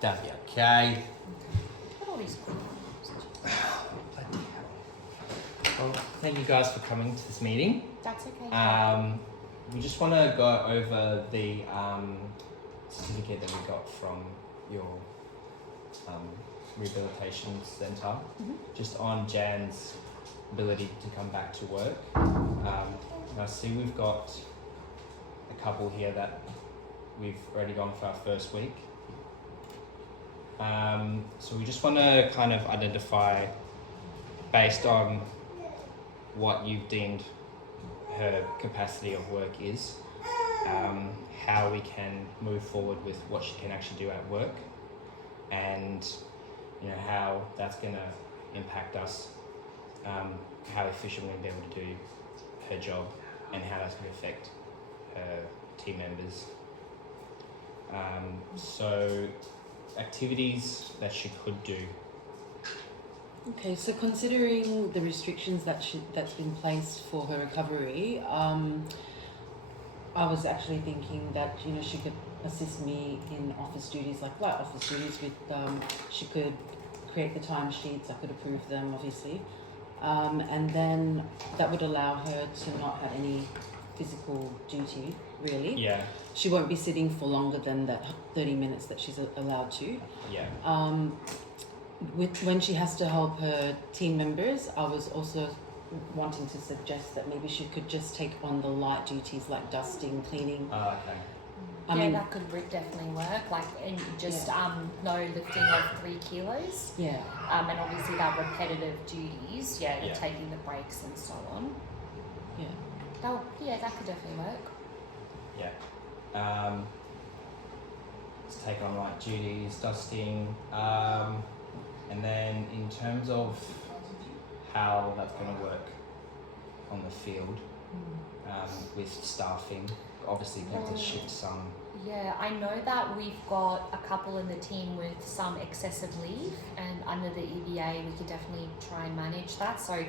That'd be okay. All these Well, thank you guys for coming to this meeting. That's okay. We just want to go over the certificate that we got from your rehabilitation centre, just on Jan's ability to come back to work. I see we've got a couple here that we've already gone for our first week. So we just want to kind of identify, based on what you've deemed her capacity of work is, how we can move forward with what she can actually do at work, and how that's going to impact us, how efficient we'll be able to do her job, and how that's going to affect her team members. So activities that she could do. Okay, so considering the restrictions that's been placed for her recovery, I was actually thinking that she could assist me in office duties, like light office duties. With she could create the timesheets. I could approve them, obviously, and then that would allow her to not have any physical duty. Really, Yeah. she won't be sitting for longer than that 30 minutes that she's allowed to. Yeah. When she has to help her team members, I was also wanting to suggest that maybe she could just take on the light duties like dusting, cleaning. Okay. That could definitely work. Like, and just no lifting of 3 kilos. Yeah. And obviously that repetitive duties. Yeah. Taking the breaks and so on. Yeah. That could definitely work. Yeah. Let's take on light duties, dusting, and then in terms of how that's going to work on the field, with staffing, obviously going to shift some. Yeah, I know that we've got a couple in the team with some excessive leave, and under the EBA we could definitely try and manage that. So,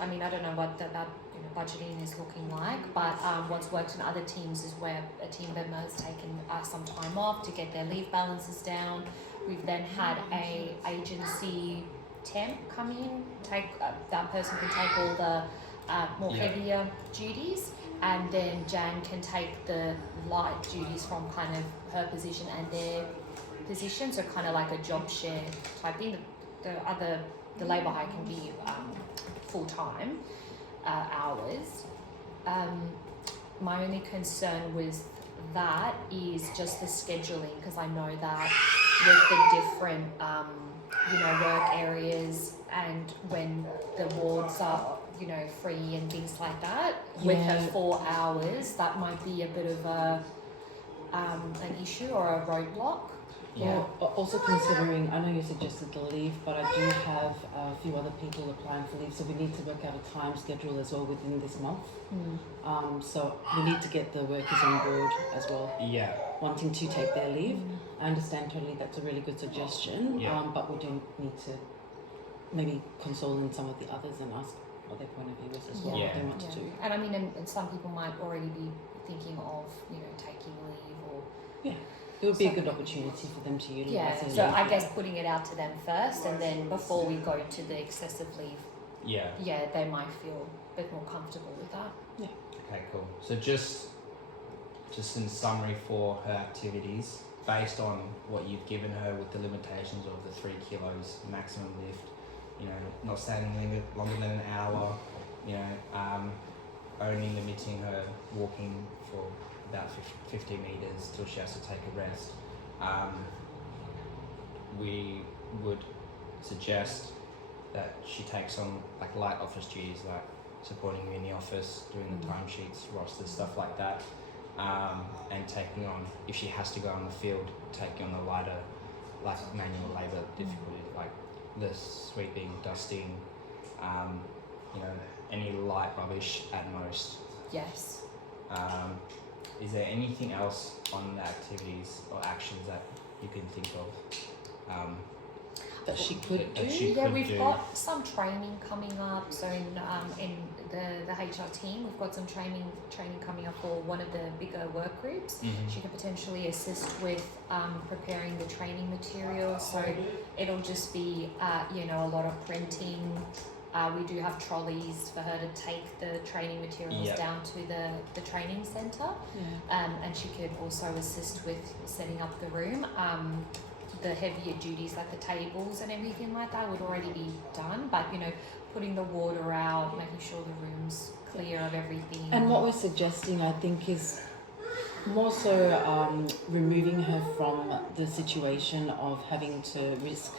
I mean, I don't know what that budgeting is looking like, but what's worked in other teams is where a team member has taken some time off to get their leave balances down. We've then had a agency temp come in, that person can take all the more heavier duties, and then Jan can take the light duties from kind of her position and their position, so kind of like a job share type thing. The labour hire can be full-time hours. My only concern with that is just the scheduling, because I know that with the different work areas and when the wards are free and things like that, with her 4 hours, that might be a bit of an issue or a roadblock. Yeah. Also considering, I know you suggested the leave, but I do have a few other people applying for leave, so we need to work out a time schedule as well within this month. So we need to get the workers on board as well. Yeah. Wanting to take their leave. I understand totally, that's a really good suggestion. But we do need to maybe console in some of the others and ask what their point of view is as well, what they want to do. And I mean, and some people might already be thinking of taking leave or. Yeah. It would be a good opportunity for them to utilise their leave. So I guess putting it out to them first, and then before we go to the excessive leave, they might feel a bit more comfortable with that. Yeah. Okay, cool. So just in summary for her activities, based on what you've given her with the limitations of the 3 kilos maximum lift, not standing longer than an hour, only limiting her walking for about 50 meters till she has to take a rest. We would suggest that she takes on like light office duties, like supporting you in the office, doing the timesheets, rosters, stuff like that, and taking on, if she has to go on the field, taking on the lighter, like manual labour difficulty, like the sweeping, dusting, any light rubbish at most. Yes. Is there anything else on the activities or actions that you can think of that she could do? That she Yeah, could we've do. got some training coming up. So in the HR team, we've got some training coming up for one of the bigger work groups. Mhm. She could potentially assist with preparing the training material. So it'll just be a lot of printing. We do have trolleys for her to take the training materials Yep. down to the training centre. Yeah. And she could also assist with setting up the room. The heavier duties like the tables and everything like that would already be done, but putting the water out, making sure the room's clear of everything. And what we're suggesting, I think, is more so removing her from the situation of having to risk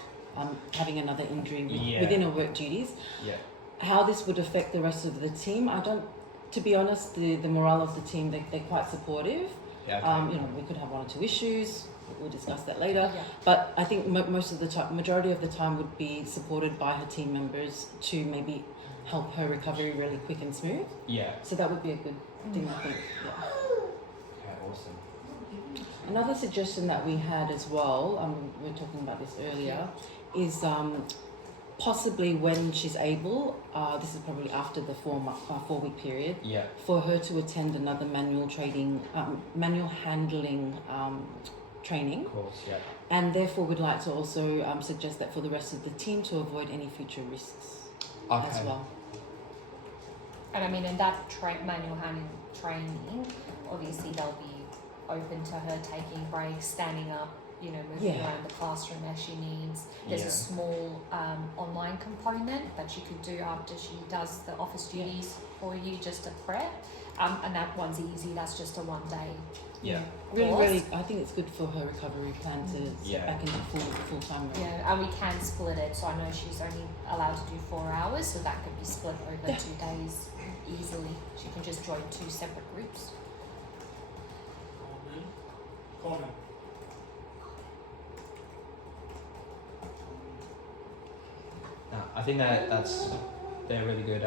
having another injury within her work duties. Yeah. How this would affect the rest of the team, I don't. To be honest, the morale of the team, they're quite supportive. Yeah. Okay. We could have 1 or 2 issues. We'll discuss that later. Yeah. But I think most of the time, majority of the time, would be supported by her team members to maybe help her recovery really quick and smooth. Yeah. So that would be a good thing, I think. Yeah. Okay, awesome. Another suggestion that we had as well, we were talking about this earlier, is possibly when she's able, this is probably after the 4-week period, Yeah. for her to attend another manual handling training. Of course. Yeah. And therefore, we'd like to also suggest that for the rest of the team to avoid any future risks Okay. as well. And I mean, in that manual handling training, obviously they'll be open to her taking breaks, standing up, moving Yeah. around the classroom as she needs. There's Yeah. a small online component that she could do after she does the office duties for you, just to prep. And that one's easy. That's just a 1 day. Yeah. Really, I think it's good for her recovery plan to step Yeah. back into full-time role. Yeah, and we can split it. So I know she's only allowed to do 4 hours, so that could be split over Yeah. 2 days easily. She can just join 2 separate groups. Comment. No, I think they're really good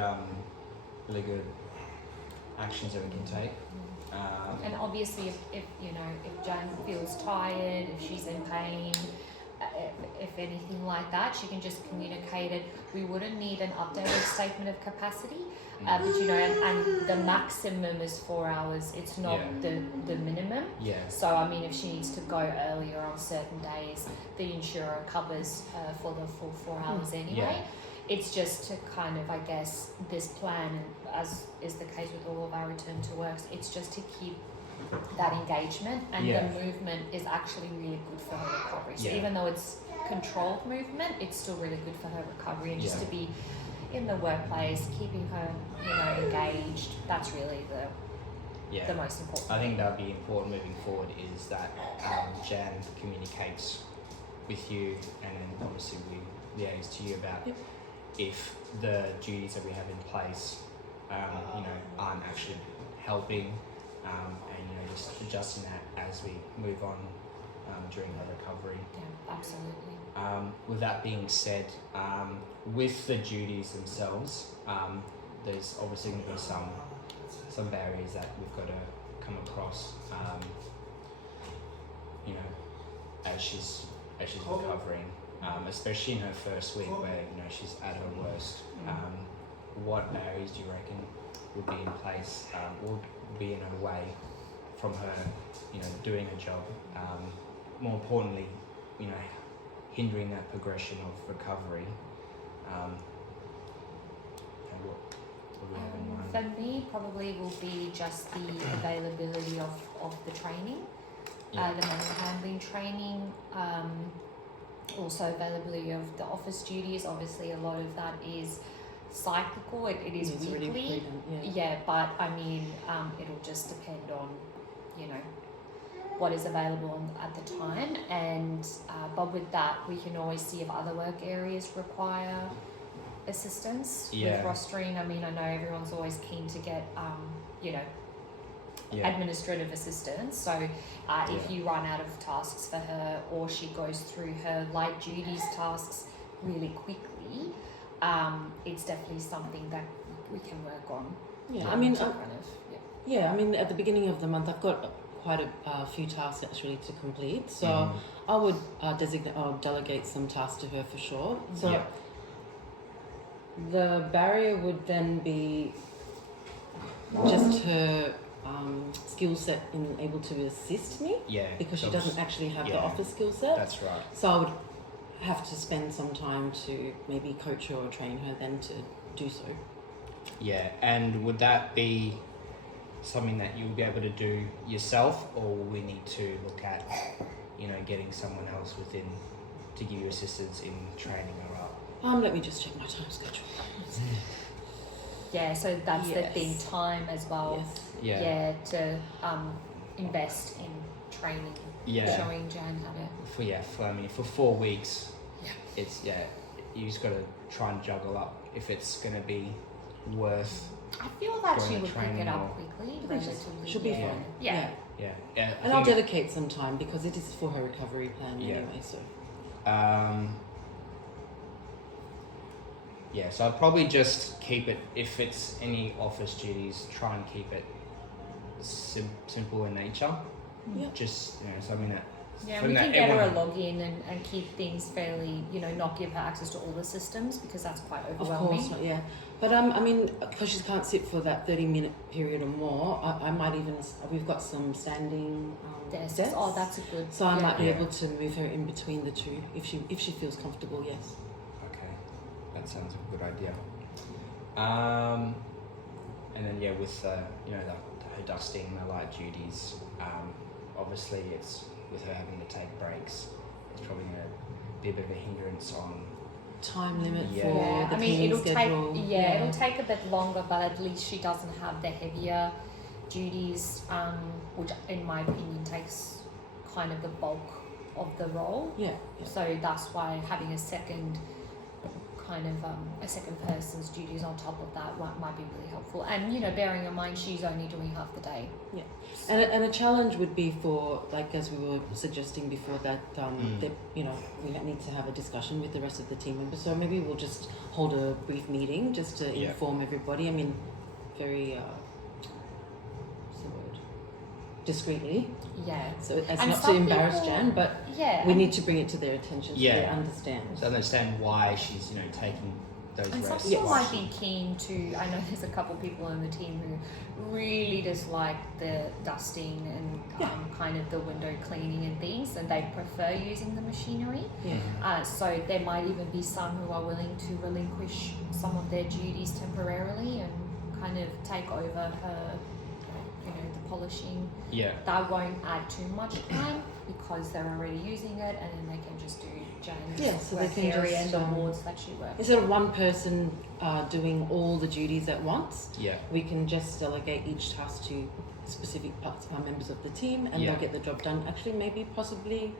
actions that we can take. And obviously, if Jan feels tired, if she's in pain, if anything like that, she can just communicate it. We wouldn't need an updated statement of capacity, but and the maximum is 4 hours. It's not Yeah. the minimum. Yeah. So I mean, if she needs to go earlier on certain days, the insurer covers for the full 4 hours anyway. Yeah. It's just to kind of, I guess, this plan, and as is the case with all of our return to works, it's just to keep that engagement, and Yeah. the movement is actually really good for her recovery. So Yeah. even though it's controlled movement, it's still really good for her recovery, and just Yeah. to be in the workplace, keeping her, engaged. That's really Yeah. the most important. I think that would be important moving forward, is that Jan communicates with you, and then obviously we liaise to you about Yep. if the duties that we have in place, aren't actually helping, and just adjusting that as we move on during the recovery. Yeah, absolutely. With that being said, with the duties themselves, there's obviously going to be some barriers that we've got to come across, as she's recovering, especially in her first week where she's at her worst. What barriers do you reckon would be in place, would be in her way from her, doing her job? More importantly, hindering that progression of recovery. And what do we have in mind? For me, probably will be just the availability of the training, Yeah. the manual handling training, also availability of the office duties. Obviously, a lot of that is cyclical. It is It's really weekly. freedom, Yeah, but I mean, it'll just depend on, what is available at the time. And but with that, we can always see if other work areas require assistance Yeah. with rostering. I mean, I know everyone's always keen to get, Yeah. administrative assistance. So if you run out of tasks for her, or she goes through her light duties tasks really quickly, it's definitely something that we can work on. Yeah, I mean, to kind of, yeah, I mean, at the beginning of the month, I've got quite a few tasks actually to complete. So Mm. I would designate or delegate some tasks to her for sure. So Yeah. the barrier would then be just her skill set in able to assist me, Yeah. because she so doesn't actually have the yeah. office skill set. That's right. So I would have to spend some time to maybe coach her or train her then to do so. Yeah, and would that be something that you'll be able to do yourself, or will we need to look at, getting someone else within to give you assistance in training her up? Let me just check my time schedule. Yeah, so that's the thing, Yes. time as well. Yes. Yeah. To invest in training, Yeah. showing Jan how to. For 4 weeks, Yeah. it's you just got to try and juggle up if it's going to be worth. I feel that During she the would pick training it or- up quickly, I think relatively. she'll be yeah. fine. Yeah. Yeah. Yeah. I And I'll think- dedicate some time because it is for her recovery plan Yeah. anyway. So Yeah, so I'd probably just keep it, if it's any office duties, try and keep it simple in nature. yeah. Just, something that... Yeah, something we that can get her a everyone- login and keep things fairly, not give her access to all the systems because that's quite Of overwhelming. course, yeah. But I mean, because she can't sit for that 30-minute period or more, I might even, we've got some standing desks. Oh, that's a good. So I might be Yeah. able to move her in between the two if she feels comfortable. Yes. Okay, that sounds a good idea. And then with her dusting, the light duties. Obviously, it's with her having to take breaks. It's probably going to be a bit of a hindrance on. Time limit Yeah. for Yeah, the I mean, cleaning it'll schedule. take. It'll take a bit longer, but at least she doesn't have the heavier duties, which, in my opinion, takes kind of the bulk of the role. Yeah. So that's why having a second person's duties on top of that might be really helpful. And bearing in mind she's only doing half the day. Yeah. So, And a challenge would be for, like, as we were suggesting before, that that we need to have a discussion with the rest of the team members. So maybe we'll just hold a brief meeting just to Yeah. inform everybody. I mean, very what's the word? Discreetly. yeah. So as And not to some embarrass people- Jan, but Yeah. we and- need to bring it to their attention so they Yeah. understand. So understand why she's, taking those And some rests. people Yes. might be keen to. I know there's a couple people on the team who really dislike the dusting and Yeah. kind of the window cleaning and things, and they prefer using the machinery. Yeah. So there might even be some who are willing to relinquish some of their duties temporarily and kind of take over her, the polishing. Yeah. That won't add too much time because they're already using it, and then they can just do Jan's Yeah, so they work can area just, and the wards that she works. Instead of one person doing all the duties at once, Yeah. we can just delegate each task to specific members of the team, and Yeah. they'll get the job done. Actually, maybe possibly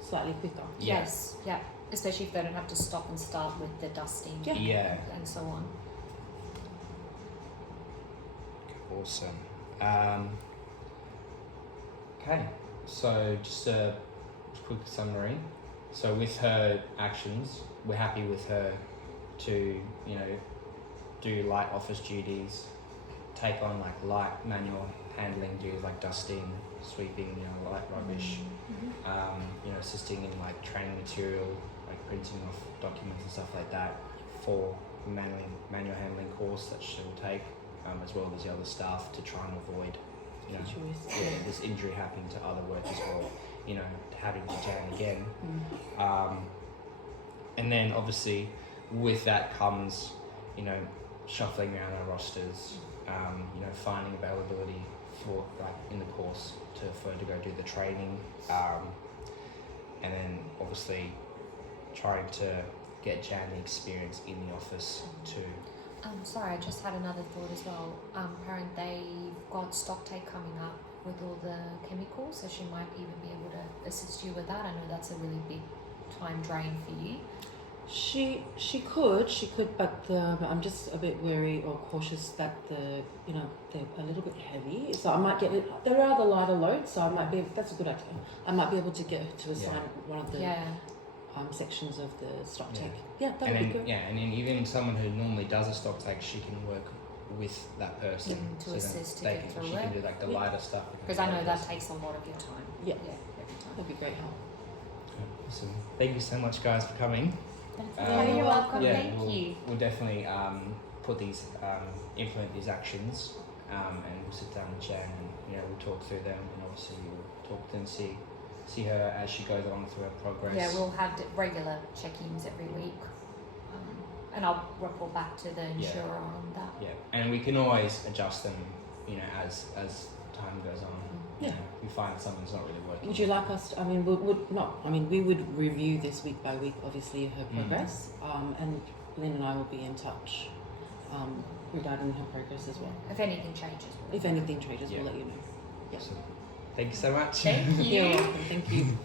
slightly quicker. Yeah. Yes, yeah. Especially if they don't have to stop and start with the dusting Yeah. Yeah. and so on. Awesome. Okay, so just a quick summary. So with her actions, we're happy with her to, do light office duties, take on like light manual handling duties like dusting, sweeping, light rubbish, assisting in like training material, like printing off documents and stuff like that for manual handling course that she'll take, as well as the other staff to try and avoid, this injury happening to other workers or, having to Jan again. And then obviously with that comes, shuffling around our rosters, finding availability for like in the course for her to go do the training, and then obviously trying to get Jan the experience in the office too. Sorry, I just had another thought as well. Parent, they've got stock take coming up with all the chemicals, so she might even be able to assist you with that. I know that's a really big time drain for you. She could, but I'm just a bit wary or cautious that they're a little bit heavy. So I might get it. There are the lighter loads, so I might be. That's a good idea. I might be able to get her to assign one of the sections of the stock take. Yeah, that would be good. Yeah, and then even someone who normally does a stock take, she can work with that person To then assist to they get can, through she can it. do like the lighter stuff. Because I know that takes a lot of your time. Yeah. Every time. That'd be great help. Awesome. Thank you so much, guys, for coming. Oh, you're welcome. Yeah, Thank you. we'll definitely put these implement these actions, and we'll sit down with Jan and we'll talk through them, and obviously we'll talk to them, see her as she goes on through her progress. Yeah, we'll have regular check-ins every week, and I'll report back to the insurer on that. Yeah, and we can always adjust them, as time goes on. Yeah. If we find something's not really working. Would you like us to, we would review this week by week, obviously, her progress, and Lynn and I will be in touch regarding her progress as well. If anything changes. If anything changes, we'll let you know. Yes. Thank you so much. Thank you. You're welcome. Thank you.